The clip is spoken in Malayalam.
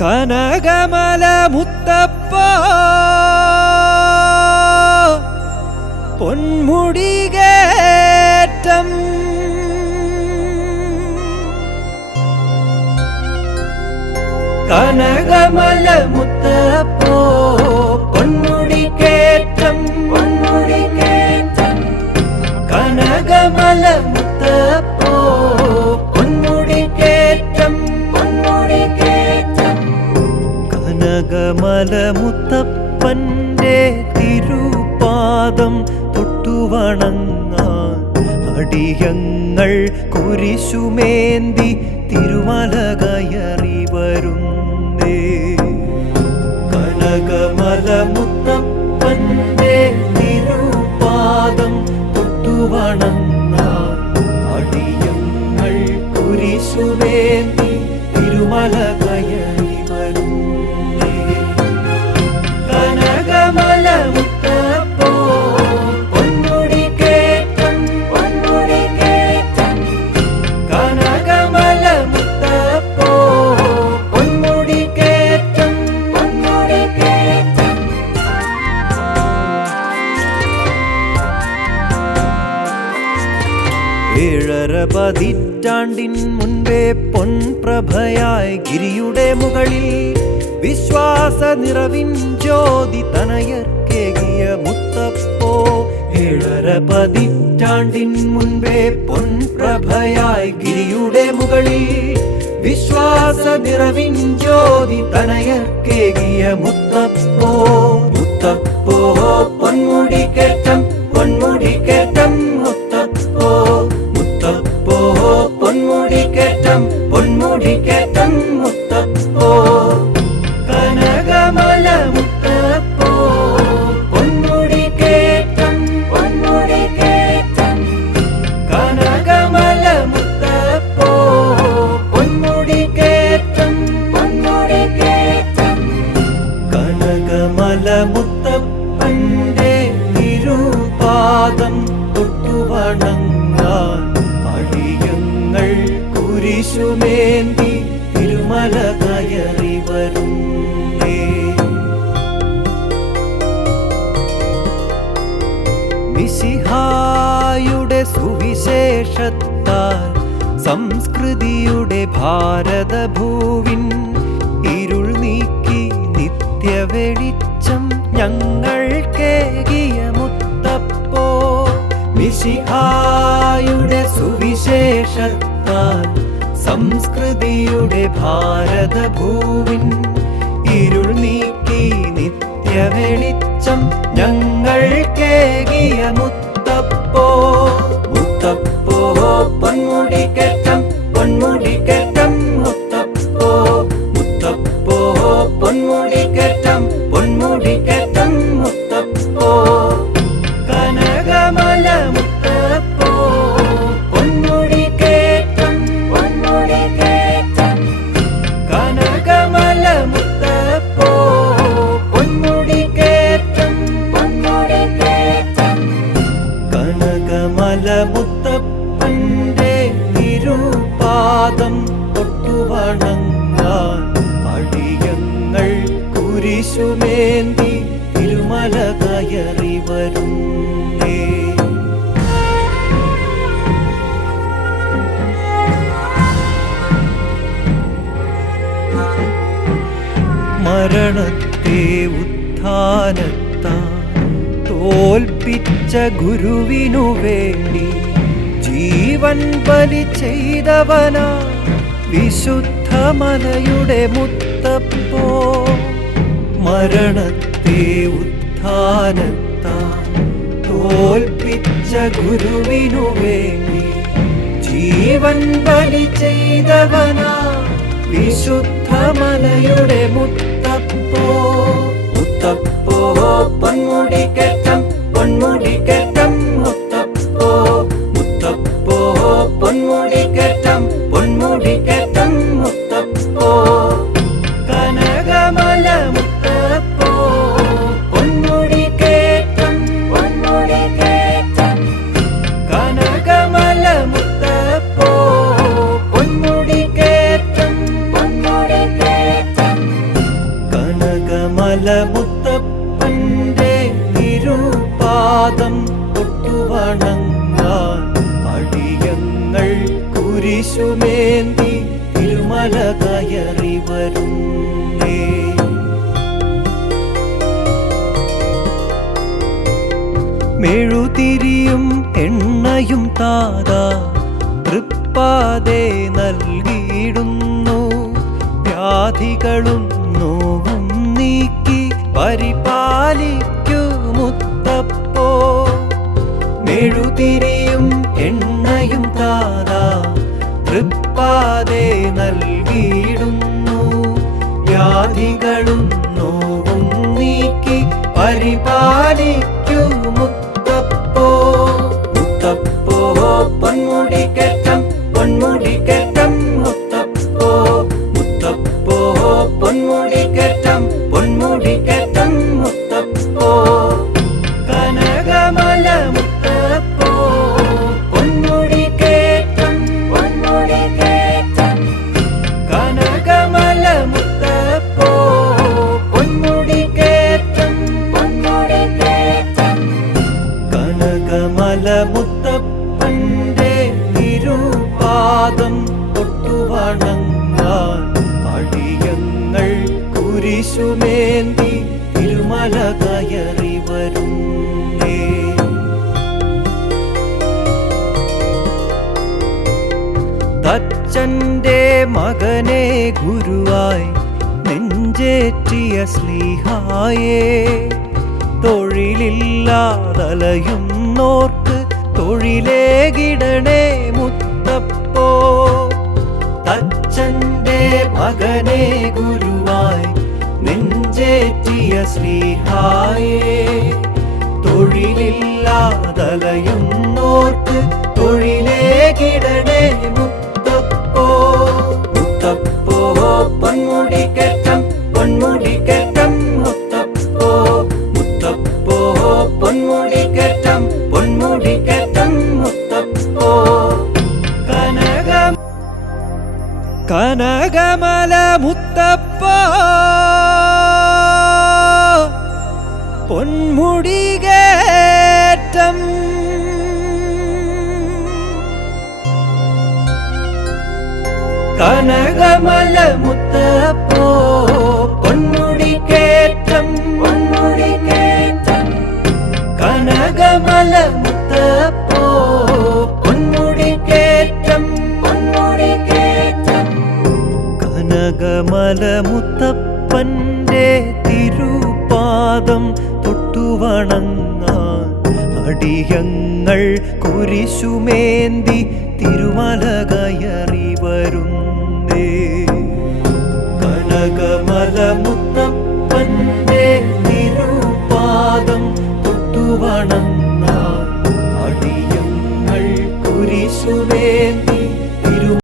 കനകമല മുത്തപ്പ പൊന്മുടികേറ്റം കനകമല മുത്തപ്പോ കനകമല മുത്തപ്പന്റെ തിരുപാദം തൊട്ടുവണങ്ങാൻ അടിയങ്ങൾ കുരിശുമേന്തി തിരുമല കയറി വരുന്നേ കനകമലമുത്തപ്പന്റെ തിരുപാദം തൊട്ടുവണങ്ങാൻ അടിയങ്ങൾ കുരിശുമേന്തി തിരുമല പതിറ്റാണ്ടിൻ മുൻപേ പൊൻപ്രഭയായി ഗിരിയുടെ മുകളിൽ വിശ്വാസ നിറവിൻ ജ്യോതി തനയർക്കേകിയ മുത്തപ്പോ ഏഴര പതിറ്റാണ്ടിൻ മുൻപേ പൊൻപ്രഭയായി ഗിരിയുടെ മുകളിൽ വിശ്വാസ നിറവിൻ ജ്യോതി തനയർക്കേകിയ മുത്തപ്പോ മുത്തപ്പോ തിരുപാദം തൊട്ടുവണങ്ങാൻ അഴിയങ്ങൾ കുരിശുമേന്തി തിരുമല കയറി വരുന്നേ. മിശിഹായുടെ സുവിശേഷത്താൽ സംസ്കൃതിയുടെ ഭാരതഭൂവിൻ ഇരുൾ നീക്കി നിത്യവെളിച്ചം ഞങ്ങൾ മിശിഹായുടെ സുവിശേഷത്താൽ സംസ്കൃതിയുടെ ഭാരതഭൂവിൻ ഇരുൾ നീക്കി നിത്യവെളിച്ചം ഞങ്ങൾ കേകിയ മുത്തപ്പോ മുത്തപ്പോ പൊന്മുടിക്കറ്റം പൊന്മുടിക്കേറ്റം. തിരുപാദം തൊട്ടുവണങ്ങാൻ അടിയങ്ങൾ കുരിശുമേന്തി തിരുമല കയറി വരുന്നേ. മരണത്തെ ഉത്ഥാനത്താ തോൽപ്പിച്ച ഗുരുവിനു വേണ്ടി ബലി ചെയ്തവനാ വിശുദ്ധ മലയുടെ മുത്തപ്പോ. മരണത്തെ ഉത്ഥാനത്താ തോൽപ്പിച്ച ഗുരുവിനു വേണ്ടി ജീവൻ ബലി ചെയ്തവനാ വിശുദ്ധ മലയുടെ മുത്തപ്പോ. മുത്തപ്പോ കെട്ടം പൊന്മുടി കെട്ടം മുത്തപ്പോ പൊന്മുടി കെട്ടം പൊന്മുടി കെട്ടം മുത്തപ്പോ. കനകമല മുത്തപ്പോ. പൊന്മുടി കേട്ടം പൊന്മുടി കേട്ടം. കനകമല മുത്തപ്പോ. പൊന്മുടി കേട്ടം പൊന്മുടി കേട്ടം. കനകമല മുത്തപ്പന്റെ തിരുപാദം തൊട്ടുവണങ്ങ. കുരിശുമേന്തി തിരുമല കയറി വരുന്നേ. മെഴുതിരിയും എണ്ണയും താതാ തൃപ്പാതെ നൽകിയിടുന്നു. വ്യാധികളും നോവും നീക്കി പരിപാലിക്കൂ മുത്തപ്പോ. പരിപാലിക്കൂ മുത്തപ്പോ. മുത്തപ്പോ പൊന്മുടി പൊന്മുടിക്കേറ്റം കനകമല മുത്തപ്പന്റെ തിരുപാദം തൊട്ടുവണങ്ങാൻ അടിയങ്ങൾ കുരിശുമേന്തി തിരുമല കയറി വരുന്നേ. തച്ചന്റെ മകനെ ഗുരുവായി നെഞ്ചേറ്റിയ സ്ലീഹായേ തൊഴിലില്ലാതലയുന്നോർക്ക് തൊഴിലേകിടണേ മുത്തപ്പോ. തച്ചന്റെ മകനെ ഗുരുവായി നെഞ്ചേറ്റിയ ശ്രീഹായേ തൊഴിലില്ലാതലയുന്നോർക്ക് തൊഴിലേകിടണേ മുത്തപ്പോ. മുത്തപ്പോ പൊന്മുടിക്കേറ്റം കനകമല മുത്തപ്പ പൊന്മുടികേറ്റം കനകമല മുത്തപ്പോ പൊന്മുടിക്കേറ്റം പൊന്മുടിക്കേറ്റം കനകമല മുത്തപ്പോ കനകമല മുത്തപ്പന്റെ തിരുപാദം തൊട്ടുവണങ്ങാൻ അടിയങ്ങൾ കുരിശുമേന്തി തിരുമല കയറി വരുന്നേ കനകമലമുത്തപ്പന്റെ തിരുപാദം തൊട്ടുവണങ്ങാൻ അടിയങ്ങൾ കുരിശുമേന്തി